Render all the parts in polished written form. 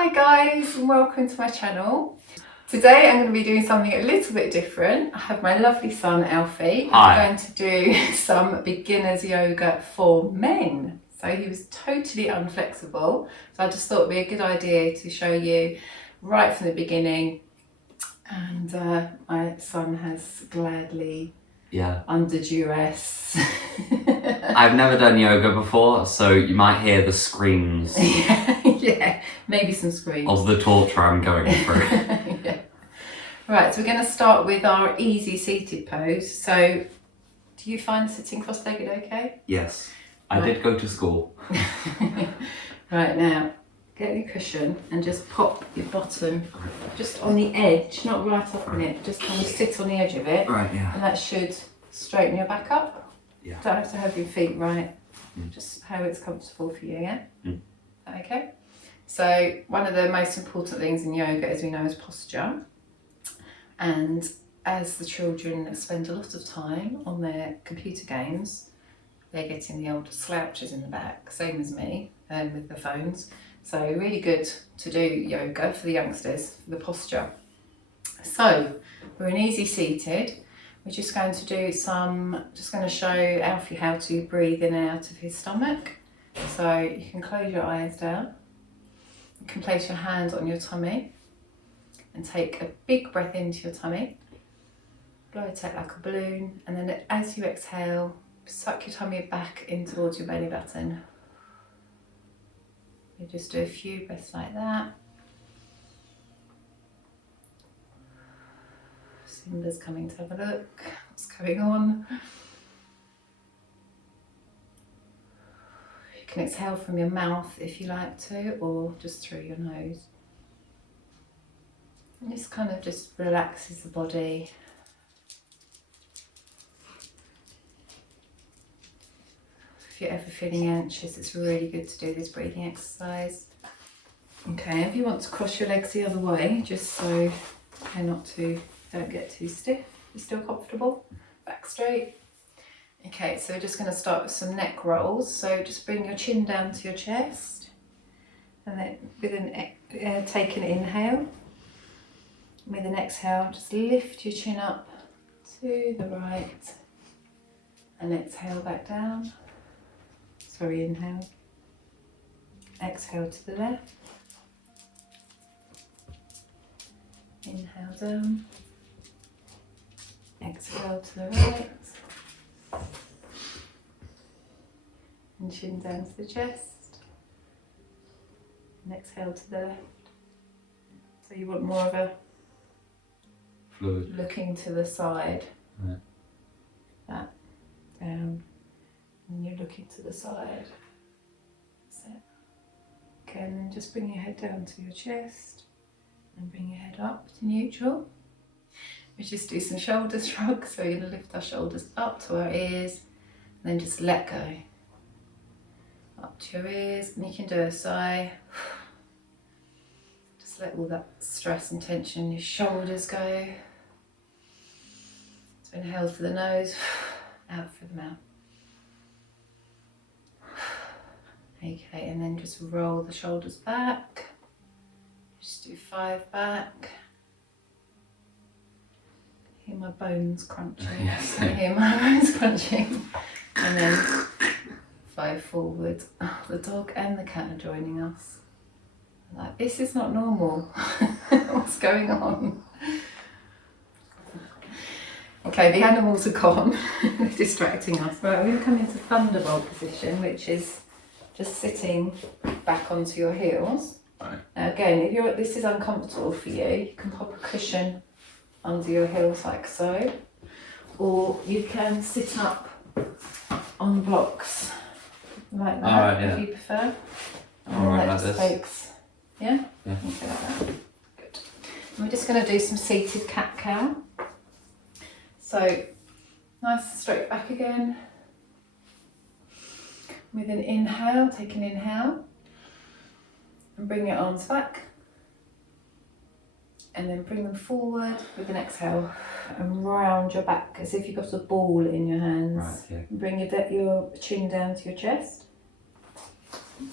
Hi guys, and welcome to my channel. Today I'm going to be doing something a little bit different. I have my lovely son Alfie. Hi. I'm going to do some beginners yoga for men. So he was totally unflexible, so I just thought it'd be a good idea to show you right from the beginning, and my son has gladly, under duress. I've never done yoga before, so you might hear the screams. Yeah, maybe some screams. Of the torture I'm going through. Yeah. Right, so we're going to start with our easy seated pose. So, do you find sitting cross-legged okay? Yes, I did go to school. Right, now, get your cushion and just pop your bottom just on the edge, not right up on it, just kind of sit on the edge of it. Right, yeah. And that should straighten your back up. Yeah. Don't have to have your feet right, just how it's comfortable for you, yeah? Okay. So one of the most important things in yoga, as we know, is posture. And as the children spend a lot of time on their computer games, they're getting the old slouches in the back, same as me, with the phones. So really good to do yoga for the youngsters, for the posture. So we're in easy seated. We're just going to do just going to show Alfie how to breathe in and out of his stomach. So you can close your eyes down. You can place your hand on your tummy and take a big breath into your tummy. Blow it out like a balloon, and then as you exhale, suck your tummy back in towards your belly button. You just do a few breaths like that. Simba's coming to have a look. What's going on? You can exhale from your mouth if you like to, or just through your nose. And this kind of just relaxes the body. If you're ever feeling anxious, it's really good to do this breathing exercise. Okay, if you want to cross your legs the other way, just so don't get too stiff. You're still comfortable? Back straight. Okay, so we're just going to start with some neck rolls. So just bring your chin down to your chest, and then with take an inhale. With an exhale, just lift your chin up to the right, and exhale back down. Sorry, inhale. Exhale to the left. Inhale down. Exhale to the right. And chin down to the chest. And exhale to the left. So you want more of a fluid looking to the side. Yeah. That down. And you're looking to the side. That's it. Okay, and then just bring your head down to your chest and bring your head up to neutral. We just do some shoulder shrugs. So we're going to lift our shoulders up to our ears and then just let go. Up to your ears, and you can do a sigh. Just let all that stress and tension in your shoulders go. So inhale through the nose, out through the mouth. Okay, and then just roll the shoulders back. Just do 5 back. Hear my bones crunching. Yes. I hear my bones crunching. And then 5 forward. Oh, the dog and the cat are joining us. Like, this is not normal. What's going on? Okay, the animals are gone. They're distracting us. Right, we're going to come into Thunderbolt position, which is just sitting back onto your heels. Right. Now again, if this is uncomfortable for you, you can pop a cushion under your heels like so, or you can sit up on blocks like that, if you prefer. Alright, that like just this. takes, yeah? Yeah. Okay, like that. Good. And we're just going to do some seated cat-cow. So, nice straight back again. With an inhale, take an inhale and bring your arms back, and then bring them forward with an exhale and round your back as if you've got a ball in your hands. Right, yeah. Bring your chin down to your chest.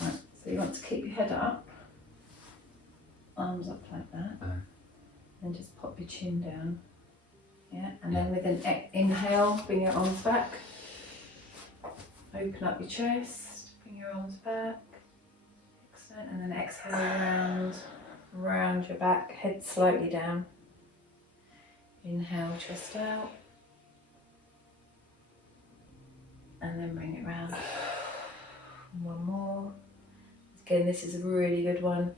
Right, so you want to keep your head up arms up like that. And just pop your chin down. Yeah, and Yeah. then with an inhale, bring your arms back. Open up your chest, bring your arms back. Excellent. And then exhale round your back, head slightly down. Inhale, chest out. And then bring it round. One more. Again, this is a really good one.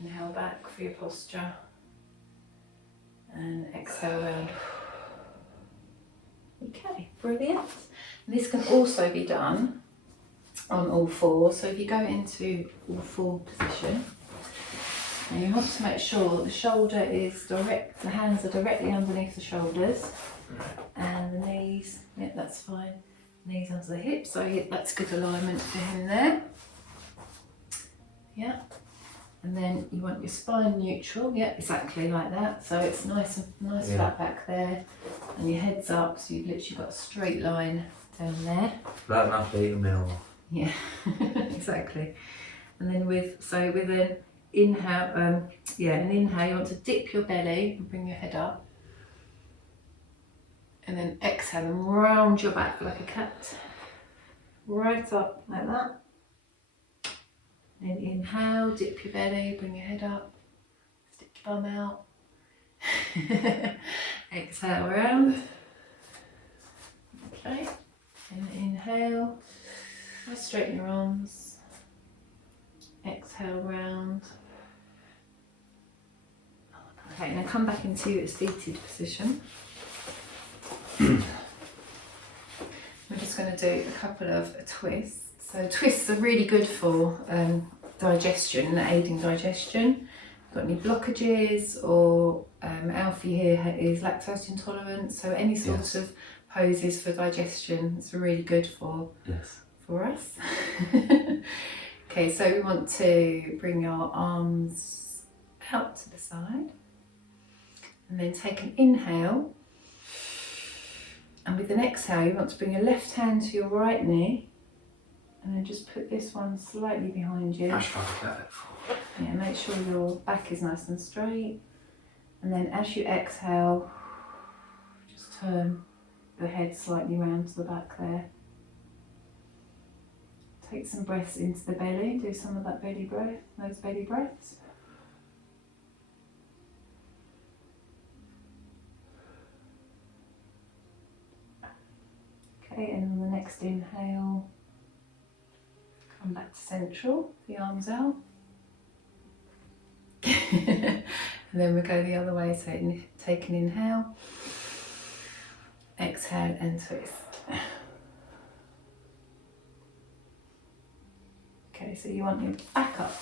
Inhale back for your posture. And exhale round. Okay, brilliant. And this can also be done on all fours. So if you go into all four position, and you want to make sure the shoulder is direct, the hands are directly underneath the shoulders, and the knees, yeah, that's fine. Knees under the hips, so yeah, that's good alignment for him there. Yeah. And then you want your spine neutral, yeah, exactly like that. So it's nice flat back there, and your head's up, so you've literally got a straight line down there. Flat enough to eat a meal. Yeah, exactly. And then with an inhale, an inhale, you want to dip your belly and bring your head up. And then exhale and round your back like a cat. Right up like that. Then inhale, dip your belly, bring your head up, stick your bum out. Exhale round. Okay, and inhale, straighten your arms. Exhale round. Okay, now come back into a seated position. We're just going to do a couple of twists. So twists are really good for digestion, aiding digestion. Got any blockages, or Alfie here is lactose intolerant, so any sorts of poses for digestion, it's really good for us. Okay, so we want to bring our arms out to the side, and then take an inhale, and with an exhale you want to bring your left hand to your right knee, and then just put this one slightly behind you. Yeah, make sure your back is nice and straight. And then as you exhale, just turn the head slightly round to the back there. Take some breaths into the belly, do some of that belly breath, those belly breaths. Okay, and on the next inhale, come back to central, the arms out. And then we go the other way, so take an inhale, exhale and twist. Okay, so you want your back up.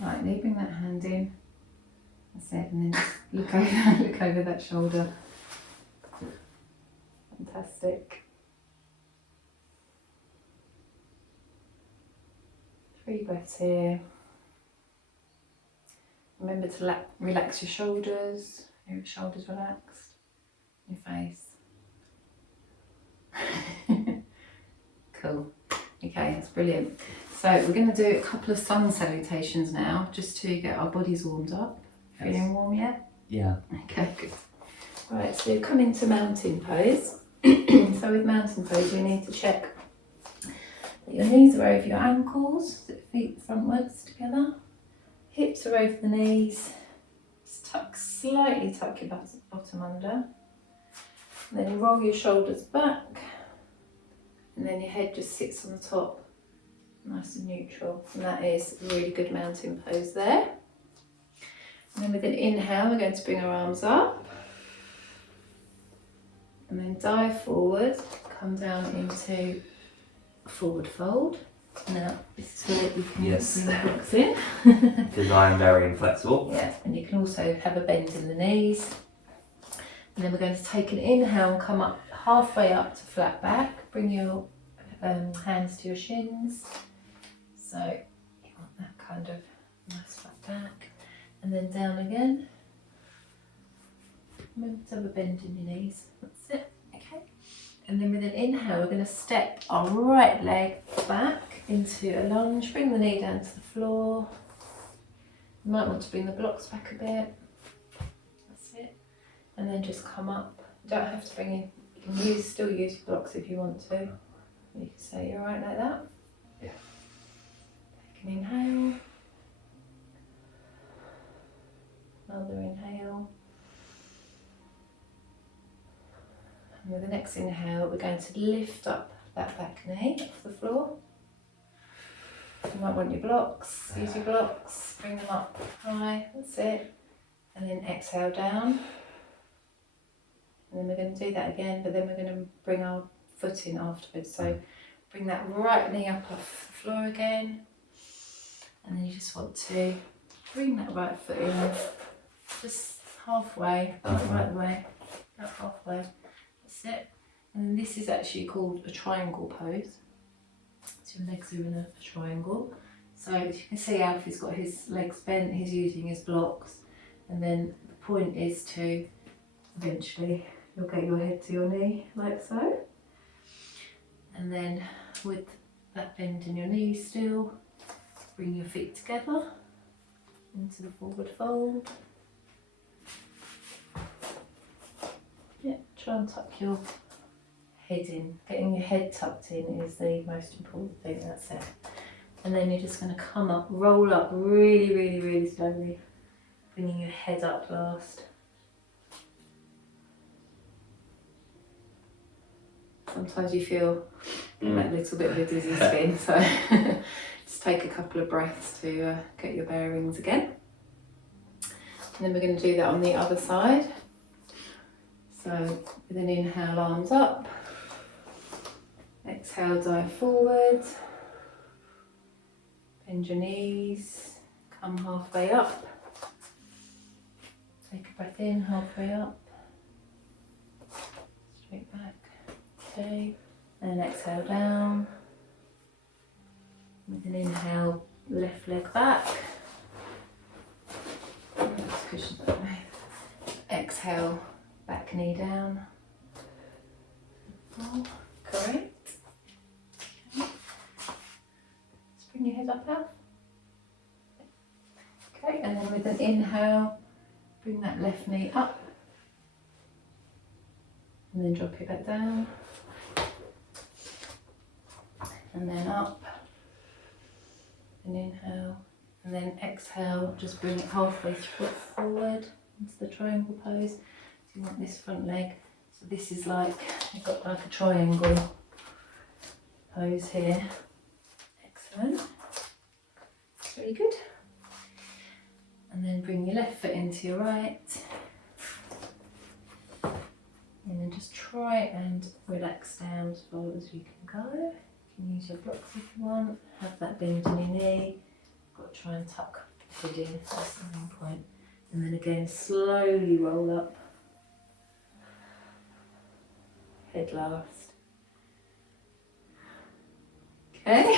Right, bring that hand in. That's it, and then just look over that shoulder. Fantastic. 3 breaths here. Remember to relax your shoulders, your shoulders relaxed, your face. Cool. Okay, that's brilliant. So we're going to do a couple of sun salutations now, just to get our bodies warmed up. Feeling warm yet? Yeah. Okay, good. Right, so come into mountain pose. So with mountain pose, you need to check that your knees are over your ankles, feet frontwards together. Hips are over the knees, just slightly tuck your bottom under. And then you roll your shoulders back, and then your head just sits on the top, nice and neutral. And that is a really good mountain pose there. And then with an inhale, we're going to bring our arms up, and then dive forward, come down into a forward fold. Now, this is where you can bring the blocks in. Because I am very inflexible. Yeah, and you can also have a bend in the knees. And then we're going to take an inhale and come up halfway up to flat back. Bring your hands to your shins. So you want that kind of nice flat back. And then down again. Remember to have a bend in your knees. That's it. Okay. And then with an inhale, we're going to step our right leg back into a lunge. Bring the knee down to the floor. You might want to bring the blocks back a bit. That's it. And then just come up. You don't have to bring in, you can still use your blocks if you want to. You can say you're right like that. Yeah. Take an inhale. Another inhale. And with the next inhale, we're going to lift up that back knee off the floor. You might want your blocks, use your blocks, bring them up high, that's it. And then exhale down. And then we're going to do that again, but then we're going to bring our foot in afterwards. So bring that right knee up off the floor again. And then you just want to bring that right foot in, just halfway, not right the way, not halfway. That's it. And then this is actually called a triangle pose. So your legs are in a triangle. So as you can see, Alfie's got his legs bent, he's using his blocks. And then the point is to eventually you'll get your head to your knee like so. And then with that bend in your knees still, bring your feet together into the forward fold. Yeah, try and tuck your head in. Getting your head tucked in is the most important thing, that's it. And then you're just going to come up, roll up really, really, really slowly, bringing your head up last. Sometimes you feel that little bit of a dizzy spin, so just take a couple of breaths to get your bearings again. And then we're going to do that on the other side. So with an inhale, arms up. Exhale, dive forward. Bend your knees. Come halfway up. Take a breath in, halfway up. Straight back. Okay. And exhale down. With an inhale, left leg back. Just cushion that way. Exhale, back knee down. Oh, correct. Okay. Just bring your head up out. Okay, and then with an inhale, bring that left knee up. And then drop it back down. And then up. And inhale. And then exhale, just bring it halfway forward into the triangle pose. So you want this front leg. So this is like, you've got like a triangle pose here. Excellent. Very good. And then bring your left foot into your right. And then just try and relax down as far as you can go. You can use your blocks if you want. Have that bend in your knee. Got to try and tuck the head in, that's the main point. And then again, slowly roll up. Head last. Okay.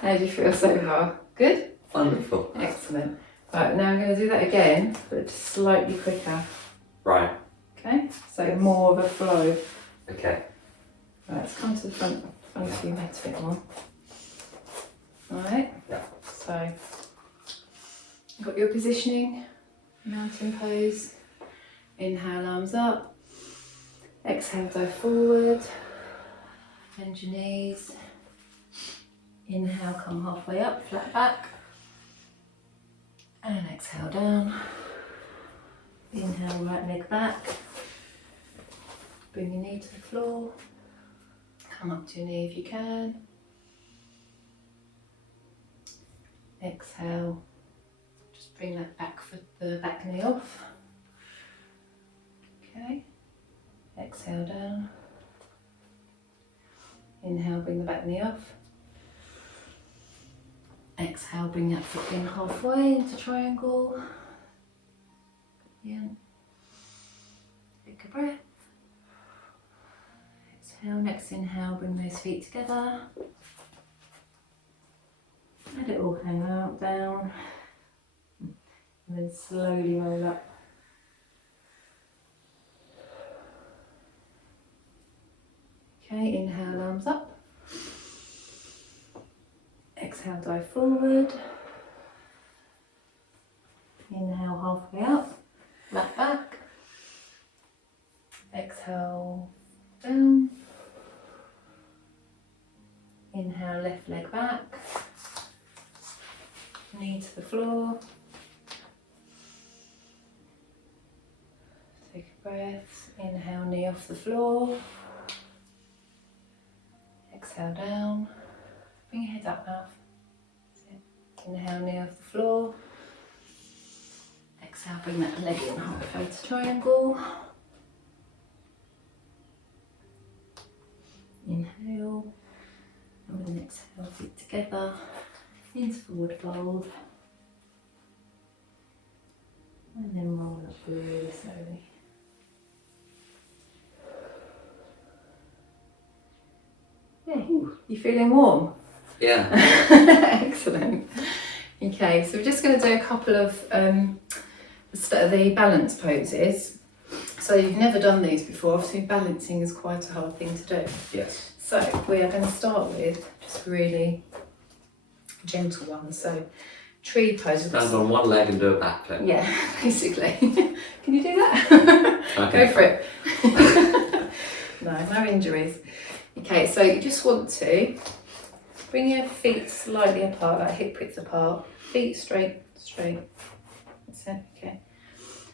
How do you feel so far? Good? Wonderful. Excellent. Right, now I'm going to do that again, but just slightly quicker. Right. Okay? So more of a flow. Okay. Right, let's come to the front of your head a bit more. Alright? Yeah. So, you've got your positioning, mountain pose. Inhale, arms up. Exhale, dive forward. Bend your knees. Inhale, come halfway up, flat back. And exhale down. Inhale, right leg back. Bring your knee to the floor. Come up to your knee if you can. Exhale. Just bring that back foot, the back knee off. Okay. Exhale down. Inhale, bring the back knee off. Exhale, bring that foot in halfway into triangle. Brilliant. Take a breath. Exhale, next inhale, bring those feet together. Let it all hang out, down. And then slowly roll up. Okay, inhale, arms up. Exhale, dive forward. Inhale halfway up, flat back. Exhale down. Inhale, left leg back. Knee to the floor. Take a breath. Inhale, knee off the floor. Exhale down. Bring your head up, mouth. Inhale, knee off the floor. Exhale, bring that leg in halfway to triangle. Inhale, and then exhale, feet together, into forward fold. And then roll up really slowly. Yeah, you feeling warm? Yeah. Excellent. Okay, so we're just going to do a couple of the balance poses. So you've never done these before, obviously balancing is quite a hard thing to do. Yes. So we are going to start with just really gentle ones. So tree pose. Stand on one leg and do a back flip. Yeah, basically. Can you do that? Okay. Go for it. No injuries. Okay, so you just want to bring your feet slightly apart, like hip width apart. Feet straight. That's it, okay.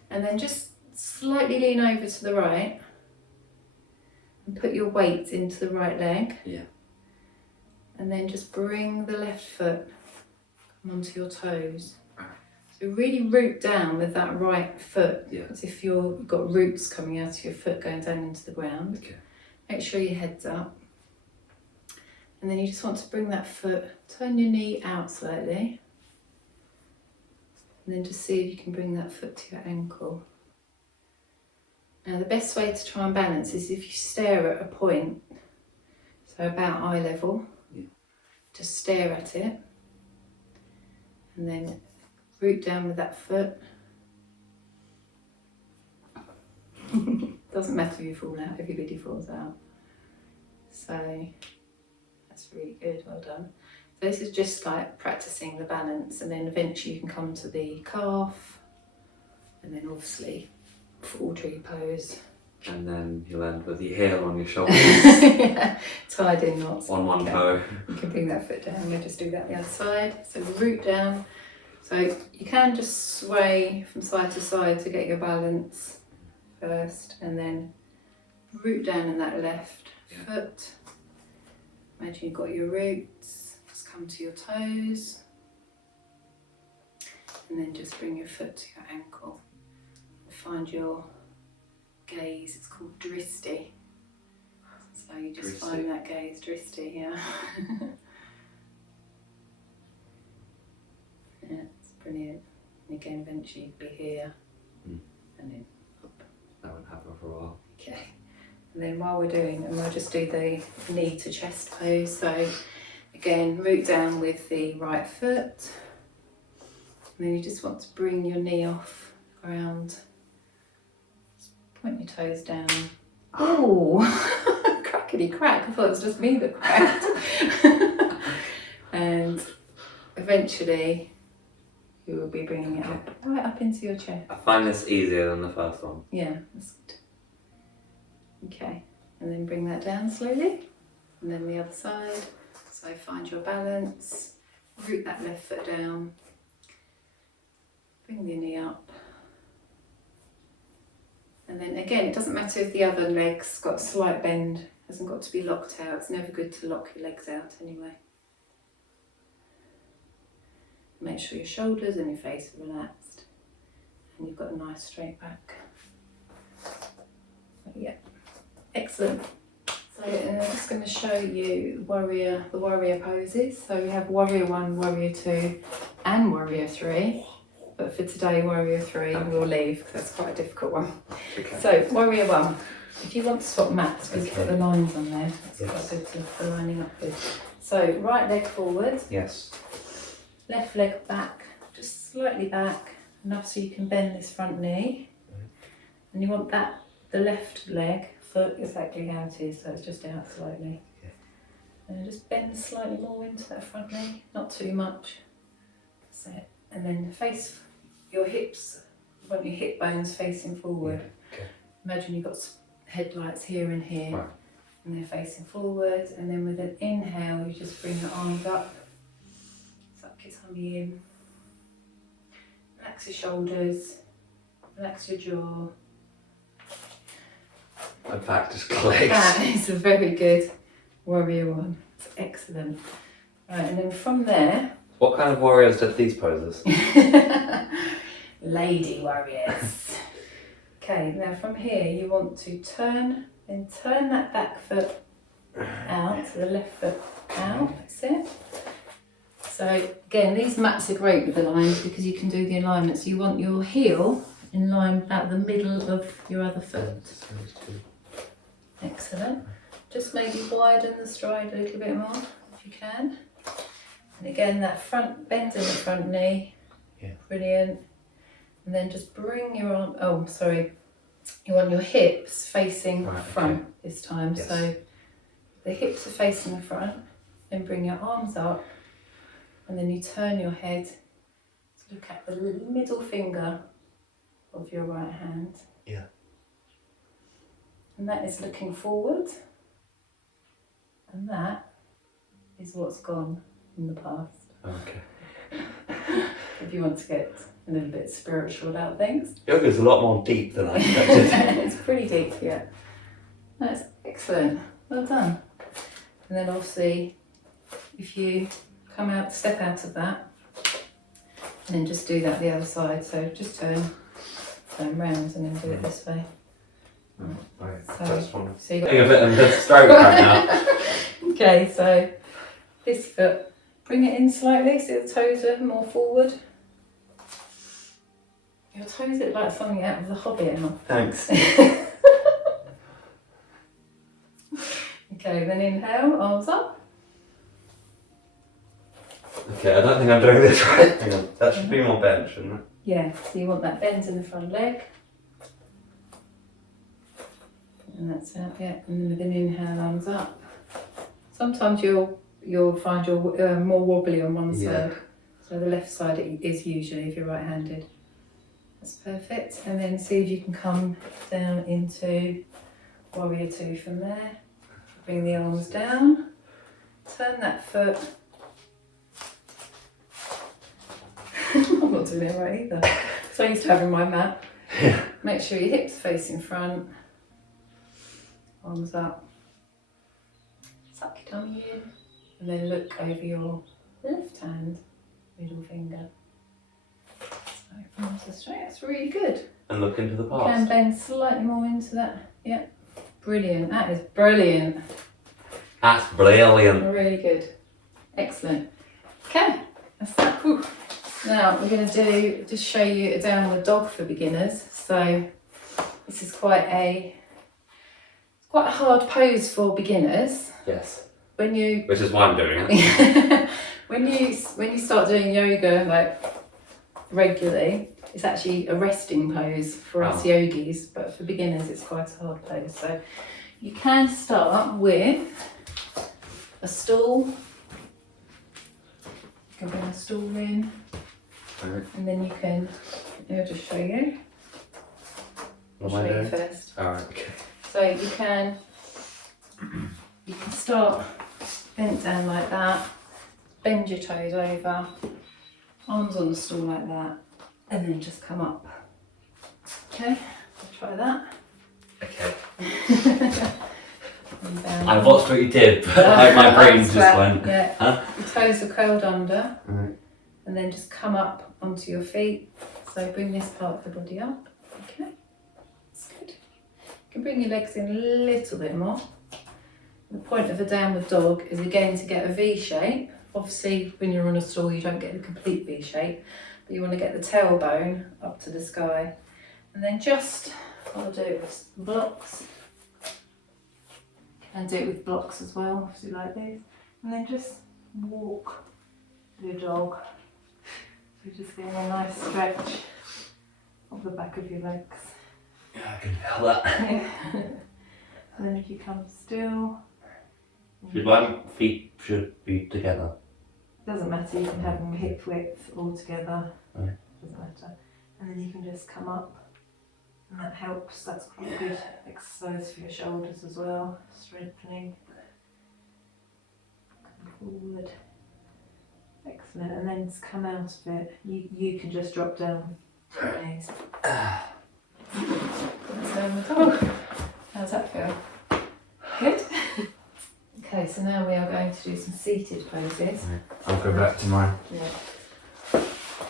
And then just slightly lean over to the right and put your weight into the right leg. Yeah. And then just bring the left foot onto your toes. So really root down with that right foot, as if you've got roots coming out of your foot going down into the ground. Okay. Make sure your head's up. And then you just want to bring that foot, turn your knee out slightly. And then just see if you can bring that foot to your ankle. Now the best way to try and balance is if you stare at a point, so about eye level, just stare at it. And then root down with that foot. Doesn't matter if you fall out, everybody falls out. So that's really good, well done. So this is just like practicing the balance, and then eventually you can come to the calf, and then obviously full tree pose. And then you'll end with your heel on your shoulders. Yeah, tied in knots. On one toe. You can bring that foot down. We'll just do that the other side. So root down. So you can just sway from side to side to get your balance first, and then root down in that left foot. Imagine you've got your roots. Just come to your toes. And then just bring your foot to your ankle. Find your gaze, it's called dristi. So you just find that gaze, dristi, yeah. Yeah, it's brilliant. And again, eventually you'll be here and then up. That won't happen for a while. Okay. And then while we're doing, and we'll just do the knee to chest pose. So again, root down with the right foot. And then you just want to bring your knee off the ground. Point your toes down. Oh, crackety crack. I thought it was just me that cracked. And eventually you will be bringing it up, right up into your chest. I find this easier than the first one. Yeah, that's good. Okay, and then bring that down slowly. And then the other side. So find your balance. Root that left foot down. Bring the knee up. And then again, it doesn't matter if the other leg's got a slight bend, it hasn't got to be locked out. It's never good to lock your legs out anyway. Make sure your shoulders and your face are relaxed. And you've got a nice straight back. Yeah, excellent. So I'm just going to show you the warrior poses. So we have warrior 1, warrior 2 and warrior 3. But for today, warrior 3, we'll leave because that's quite a difficult one. Okay. So warrior 1, if you want to swap mats, because you've got the lines on there, that's quite good to the lining up with. So right leg forward. Yes. Left leg back, just slightly back, enough so you can bend this front knee. And you want the left leg, foot exactly how it is, so it's just out slightly. And just bend slightly more into that front knee, not too much. That's it. And then face your hips, you want your hip bones facing forward. Yeah, okay. Imagine you've got headlights here and here, Right. and they're facing forward, and then with an inhale, you just bring your arms up, suck your tummy in, relax your shoulders, relax your jaw. My back just clicks. That is a very good warrior one. It's excellent. Right, and then from there, What kind of warriors did these poses? lady warriors. Okay, now from here you want to turn that back foot out, so the left foot out, that's it. So again, these mats are great with the lines because you can do the alignment. So you want your heel in line about the middle of your other foot. Excellent. Just maybe widen the stride a little bit more if you can. And again, that front bend in the front knee. Yeah. Brilliant. And then just bring your arm, oh sorry, you want your hips facing front this time. Yes. So the hips are facing the front, then bring your arms up, and then you turn your head to look at the middle finger of your right hand. Yeah. And that is looking forward. And that is what's gone in the past. Okay. If you want to get a little bit spiritual about things. Yoga's a lot more deep than I expected. It's pretty deep, yeah. That's excellent. Well done. And then obviously, if you step out of that, and then just do that the other side. So just turn round and then do it this way. Right. So- Just one. So you got Think of it in the stroke right now. Okay, so this foot, bring it in slightly so the toes are more forward. Your toes look like something out of The Hobbit, Emma. Thanks. Okay, then inhale, arms up. Okay, I don't think I'm doing this right. Hang on. That should be more bent, shouldn't it? Yeah, so you want that bend in the front leg. And that's out, yeah. And then with an inhale, arms up. Sometimes you'll find you're more wobbly on one Yeah. side. So the left side is usually if you're right-handed. That's perfect. And then see if you can come down into warrior two from there. Bring the arms down. Turn that foot. I'm not doing it right either. So I used to have in my mat. Yeah. Make sure your hips facing front. Arms up. Suck your tummy in. And then look over your left hand, middle finger. So arms are straight. That's really good. And look into the You can past. bend slightly more into that. Yeah. Brilliant. That is brilliant. That's brilliant. Really good. Excellent. Okay. That's that. Whew. Now we're going to just show you a downward dog for beginners. So this is quite a hard pose for beginners. Yes. When you Which is why I'm doing it. when you start doing yoga like regularly, it's actually a resting pose for us yogis, but for beginners it's quite a hard pose. So you can start with a stool. You can bring a stool in, Alright. and then you can. I'll just show you. What Show am I you doing? first. Alright, okay. So you can start bent down like that, bend your toes over, arms on the stool like that, and then just come up. Okay, try that. Okay. And down. I watched what you did, but like my brain just Flat, went. Yeah. Huh? Your toes are curled under, Alright. and then just come up onto your feet. So bring this part of the body up. Okay, that's good. You can bring your legs in a little bit more. The point of a downward dog is again to get a V shape. Obviously, when you're on a stool, you don't get the complete V shape, but you want to get the tailbone up to the sky. And then just, I'll do it with blocks. And do it with blocks as well, obviously like this. And then just walk your dog. So just getting a nice stretch of the back of your legs. Yeah, I can feel that. And then if you come still, My feet should be together. doesn't matter, you can have them hip width all together. Right. Doesn't matter. and then you can just come up, and that helps. That's quite a good exercise for your shoulders as well, strengthening. Forward. Excellent, and then to come out of it, you can just drop down to your knees. How's that feel? Good? Okay, so now we are going to do some seated poses. I'll go back to mine. Yeah.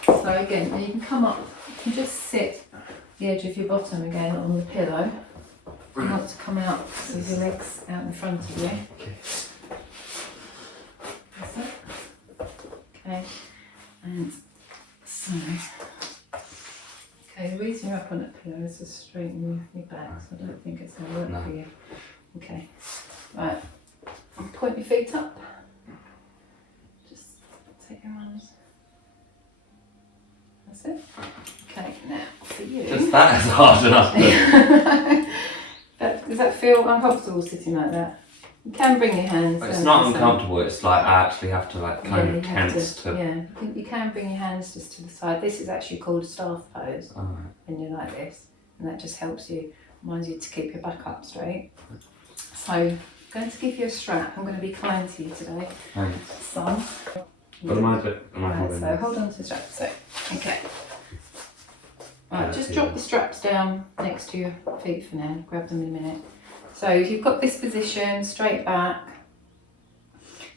So again, you can come up, you can just sit the edge of your bottom again on the pillow. You want to come out with your legs out in front of you. Okay. That's it. Okay, and so, okay, the reason you're up on that pillow is to straighten your back, so I don't think it's going to work for you. Okay, right, point your feet up, just take your arms, that's it. Okay, now for you. Just that is hard enough. Does that feel uncomfortable sitting like that? You can bring your hands. It's not uncomfortable, it's like I actually have to like kind of tense to... Yeah, you can bring your hands just to the side. This is actually called a staff pose when you're like this, and that just helps you, reminds you to keep your back up straight. So, I'm going to give you a strap. I'm going to be kind to you today. Thanks. Son. What am I holding? So hold on to the strap. So, okay. Right, just drop the straps down next to your feet for now. Grab them in a minute. So if you've got this position, straight back,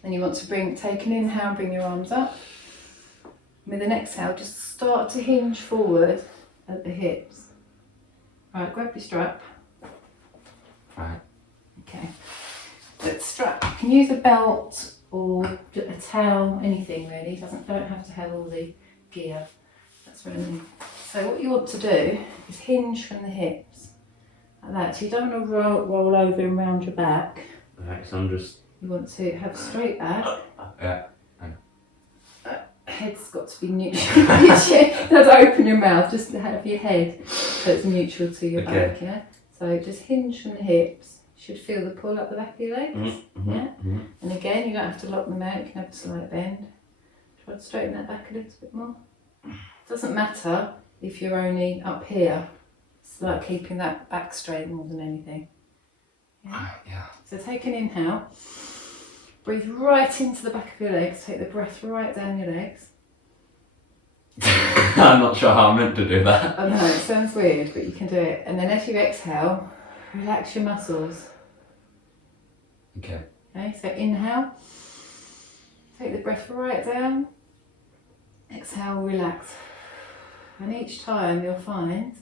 then you want to take an inhale, bring your arms up. With an exhale, just start to hinge forward at the hips. Right, grab your strap. Right. Okay. That strap, you can use a belt or a towel, anything really. Don't have to have all the gear. That's what I mean. So what you want to do is hinge from the hips. Like that. So you don't want to roll over and round your back. Right, so I'm just... You want to have straight back. Yeah. Head's got to be neutral. You have to open your mouth, just have your head so it's neutral to your back, yeah? So just hinge from the hips. You should feel the pull up the back of your legs. Yeah? And again, you don't have to lock them out, you can have a slight bend. Try to straighten that back a little bit more. Doesn't matter if you're only up here. It's like keeping that back straight more than anything. Yeah. So take an inhale. Breathe right into the back of your legs. Take the breath right down your legs. I'm not sure how I'm meant to do that. I know, it sounds weird, but you can do it. And then as you exhale, relax your muscles. Okay. Okay, so inhale. Take the breath right down. Exhale, relax. And each time you'll find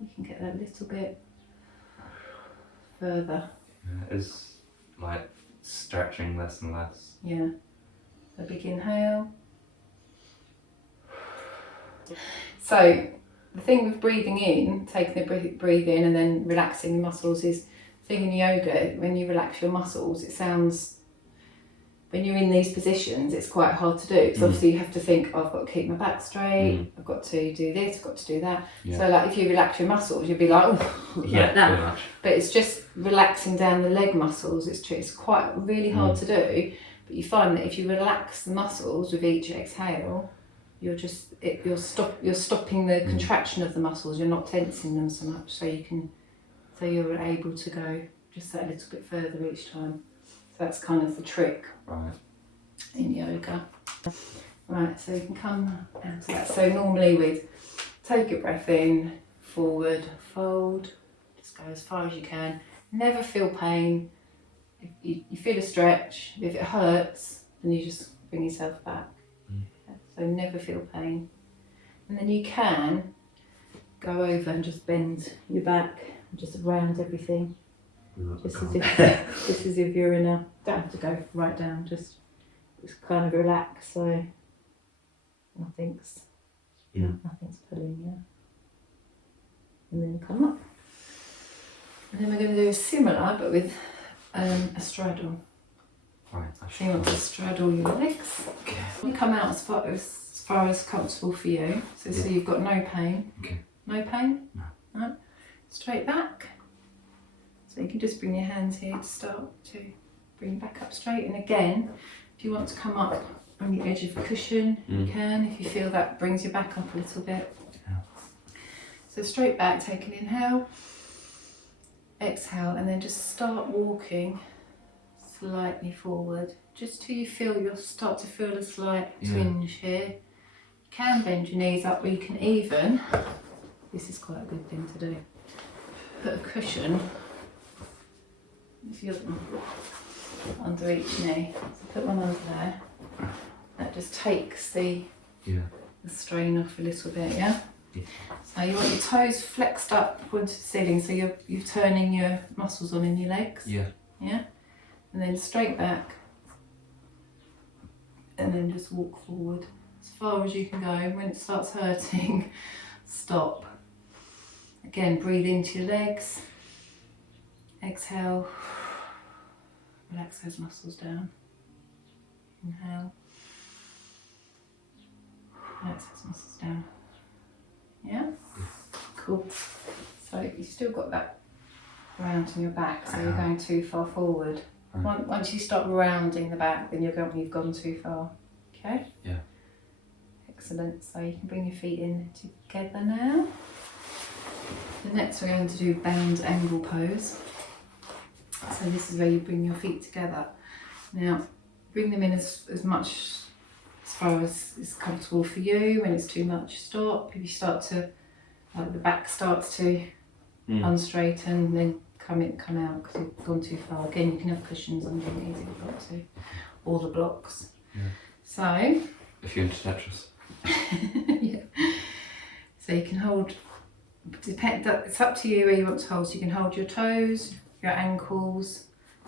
you can get that little bit further. It's like stretching less and less. Yeah. A big inhale. So the thing with breathing in, taking the breathe in and then relaxing the muscles is the thing in yoga, when you relax your muscles, it sounds, when you're in these positions, it's quite hard to do. Because obviously you have to think, oh, I've got to keep my back straight, I've got to do this, I've got to do that. Yeah. So like if you relax your muscles, you'll be like, oh, like that. Pretty much. But it's just relaxing down the leg muscles. It's quite really hard to do. But you find that if you relax the muscles with each exhale, you're stopping the contraction of the muscles. You're not tensing them so much, so you're able to go just that little bit further each time. So that's kind of the trick in yoga. Right, so you can come out to that. So normally we'd take a breath in, forward, fold, just go as far as you can. Never feel pain. If you feel a stretch, if it hurts, then you just bring yourself back. So never feel pain. And then you can go over and just bend your back, and just around everything. Just as if you're in a, don't have to go right down, just kind of relax, so nothing's pulling, yeah. And then come up. And then we're going to do a similar, but with a straddle. Right. So you want to straddle your legs. Okay. You come out as far as comfortable for you. So you've got no pain. Okay. No pain? No. No. Straight back. So you can just bring your hands here to start to bring back up straight. And again, if you want to come up on the edge of a cushion, you can, if you feel that brings your back up a little bit. Yeah. So straight back, take an inhale, exhale, and then just start walking slightly forward, just till you feel you'll start to feel a slight twinge here. You can bend your knees up, or you can even, this is quite a good thing to do, put a cushion, if you're under each knee, so put one under there. That just takes the strain off a little bit, yeah? So you want your toes flexed up onto the ceiling, so you're turning your muscles on in your legs. Yeah. Yeah? And then straight back. And then just walk forward as far as you can go. When it starts hurting, stop. Again, breathe into your legs. Exhale. Relax those muscles down. Inhale. Relax those muscles down. Yeah? Cool. So you've still got that round in your back, so you're going too far forward. Once you start rounding the back, then you've gone too far. Okay? Yeah. Excellent. So you can bring your feet in together now. The next we're going to do bound angle pose. So this is where you bring your feet together. Now, bring them in as far as is comfortable for you. When it's too much, stop. If you start to, the back starts to unstraighten, then come out because you've gone too far. Again, you can have cushions under your knees if you've got to, or the blocks. Yeah. So, if you're into Tetris. yeah. So you can hold. It's up to you where you want to hold. So you can hold your toes, your ankles.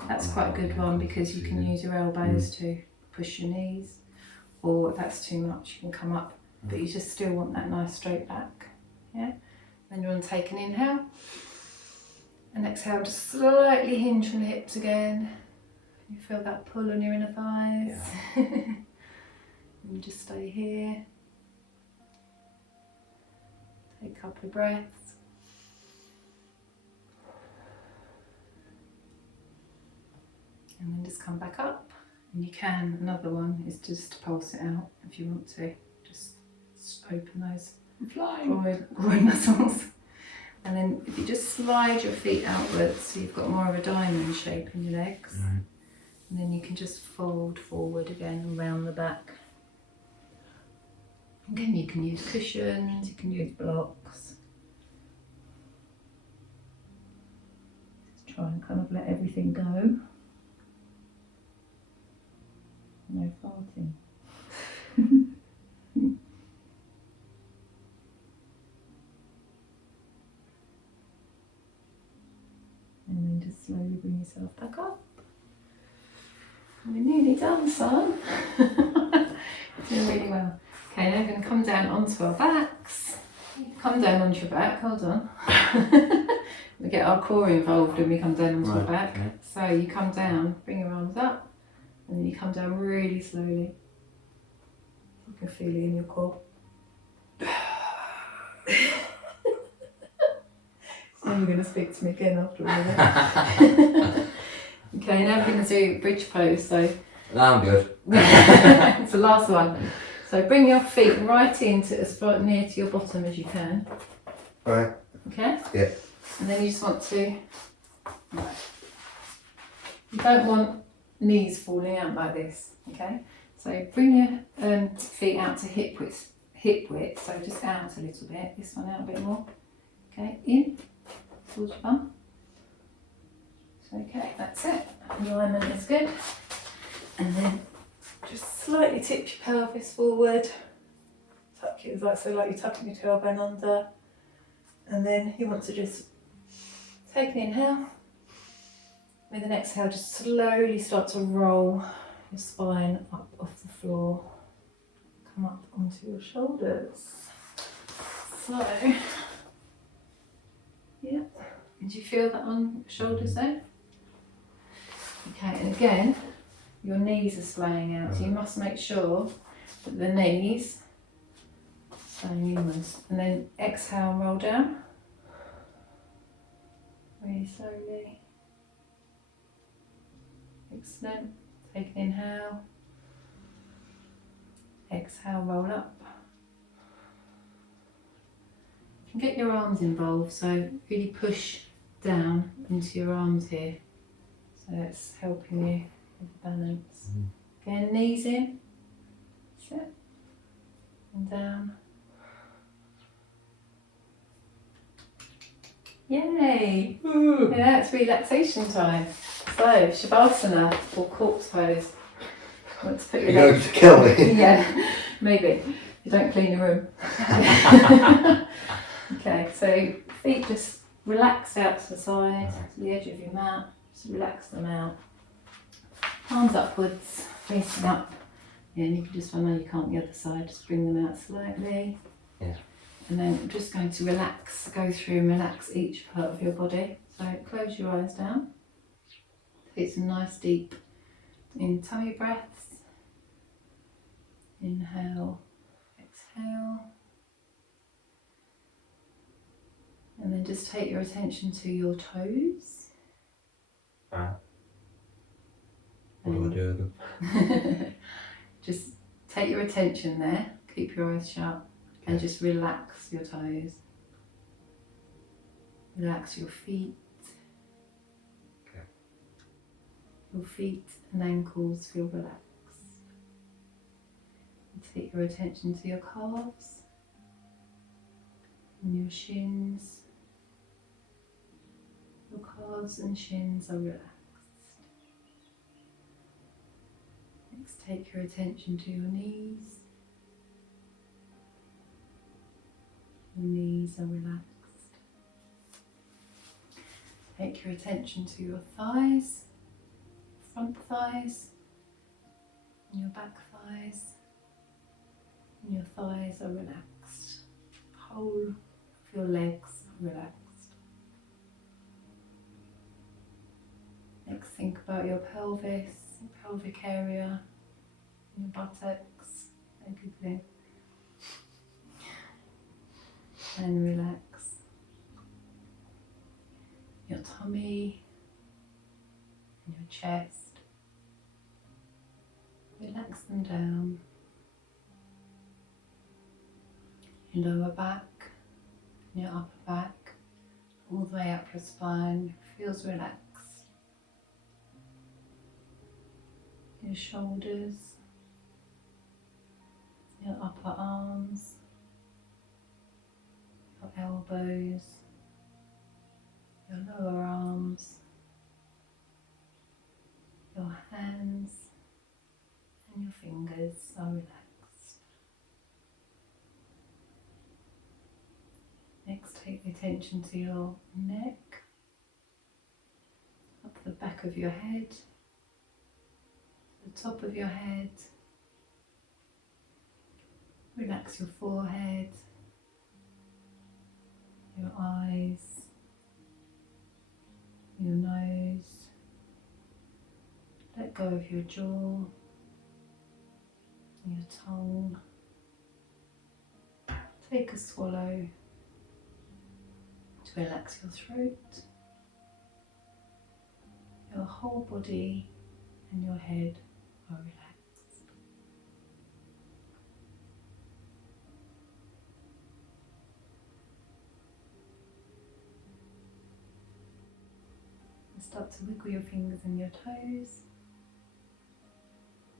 That's quite a good one because you can use your elbows to push your knees. Or if that's too much, you can come up, but you just still want that nice straight back. Yeah. Then you want to take an inhale. And exhale, just slightly hinge from the hips again. You feel that pull on your inner thighs. Yeah. And just stay here. Take a couple of breaths. And then just come back up. And you can, another one is just to pulse it out if you want to. Just open those groin muscles. And then if you just slide your feet outwards, so you've got more of a diamond shape in your legs. Right. And then you can just fold forward again and round the back. Again, you can use cushions, you can use blocks. Just try and kind of let everything go. No farting. And then just slowly bring yourself back up. We're nearly done, son. Doing really well. Okay, now we're going to come down onto our backs. Come down onto your back, hold on. We get our core involved when we come down onto our back. Okay. So you come down, bring your arms up, and then you come down really slowly. You can feel it in your core. So you're going to speak to me again after all that. Okay, now we're going to do bridge pose. So No, I'm good. it's the last one. So bring your feet right into as far near to your bottom as you can. Alright. Okay? Yeah. And then you just want to. Right. You don't want knees falling out like this. Okay? So bring your feet out to hip width. So just out a little bit. This one out a bit more. Okay? In towards your bum. So okay, that's it. Alignment is good. And then just slightly tip your pelvis forward. Tuck it like so, like you're tucking your tailbone under. And then you want to just take an inhale. With an exhale, just slowly start to roll your spine up off the floor. Come up onto your shoulders. So, yeah. Did you feel that on your shoulders there? Okay, and again, your knees are splaying out, so you must make sure that the knees staying inwards. And then exhale and roll down. Really slowly. Excellent. Take an inhale. Exhale, roll up. You can get your arms involved, so really push down into your arms here. So that's helping you with balance. Again, knees in. Sit. And down. Yay! Yeah, that's relaxation time. So, Shavasana or corpse pose. Want to put your You're going legs... to kill me. Yeah, maybe. You don't clean the room. Okay, so feet just relax out to the side, to the edge of your mat. Just relax them out. Arms upwards, facing up. Yeah, and you can just, I know you can't the other side, just bring them out slightly. Yeah. And then I'm just going to relax, go through and relax each part of your body. So close your eyes down. Take some nice deep in tummy breaths. Inhale, exhale. And then just take your attention to your toes. What do I do with them? Just take your attention there, keep your eyes shut, and just relax your toes. Relax your feet. Okay. Your feet and ankles feel relaxed. And take your attention to your calves and your shins. Your calves and shins are relaxed. Next, take your attention to your knees. Your knees are relaxed. Take your attention to your thighs, front thighs, and your back thighs. And your thighs are relaxed. The whole of your legs are relaxed. Next, think about your pelvis, your pelvic area, your buttocks, everything. And relax. Your tummy and your chest. Relax them down. Your lower back, your upper back, all the way up your spine, feels relaxed. Your shoulders, your upper arms, your elbows, your lower arms, your hands and your fingers are relaxed. Next, take the attention to your neck, up the back of your head, the top of your head. Relax your forehead, your eyes, your nose. Let go of your jaw, your tongue. Take a swallow to relax your throat. Your whole body and your head are relaxed. Start to wiggle your fingers and your toes.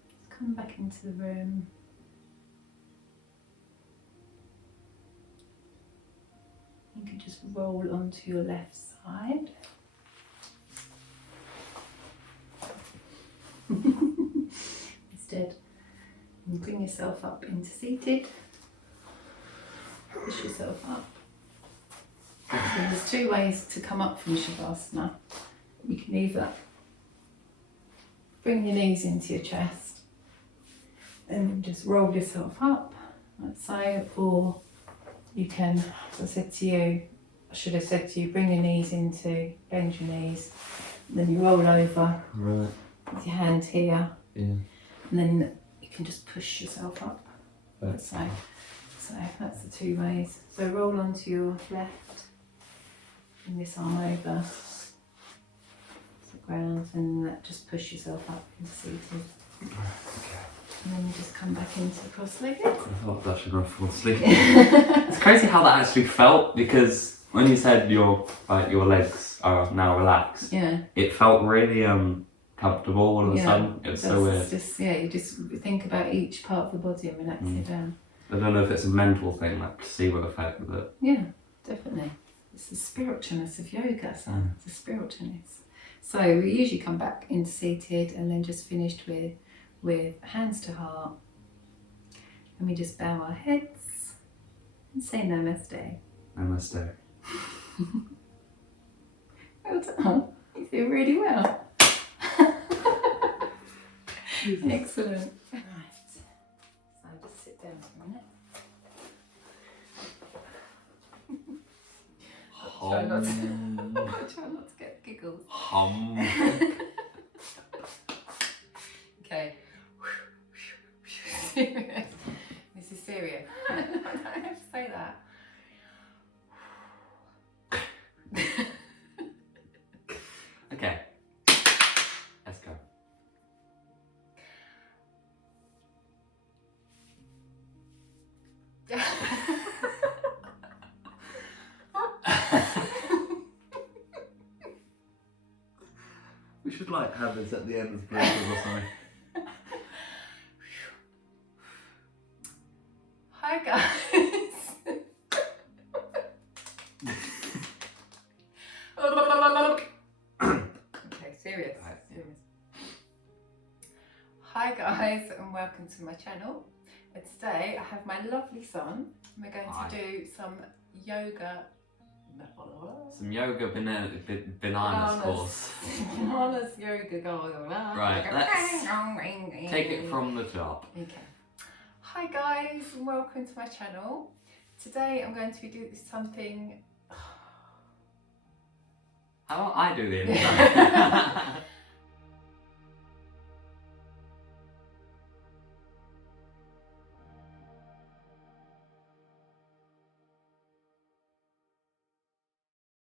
Just come back into the room. You can just roll onto your left side. Instead, you bring yourself up into seated. Push yourself up. So there's two ways to come up from Shavasana. You can either bring your knees into your chest and just roll yourself up like so, or you can, as I said to you, I should have said to you, bring your knees into, bend your knees, and then you roll over Right. with your hand here, Yeah. and then you can just push yourself up Right. like so. So that's the two ways. So roll onto your left, bring this arm over the ground, and just push yourself up into seated. And then you just come back into cross-legged. I thought I was actually going to fall asleep. It's crazy how that actually felt, because when you said your legs are now relaxed, Yeah. it felt really comfortable all of a sudden. It was so weird. Just, you just think about each part of the body and relax it down. I don't know if it's a mental thing, like placebo effect with it. Yeah, definitely. It's the spiritualness of yoga, son. It's the spiritualness. So we usually come back into seated and then just finished with hands to heart. And we just bow our heads and say namaste. Namaste. Well done. You do really well. Excellent. Right. So just sit down for a minute. Try not to get giggles. Okay. This is serious. I have to say that. Okay. Let's go. We should like have this at the end of the break or something. Hi guys. Okay, serious. Serious. Hi guys, and welcome to my channel. And today I have my lovely son, and we're going to do some yoga. Some yoga bananas course. Bananas yoga going on. Right, let's take it from the top. Okay. Hi guys, and welcome to my channel. Today I'm going to be doing something. How about I do the intro?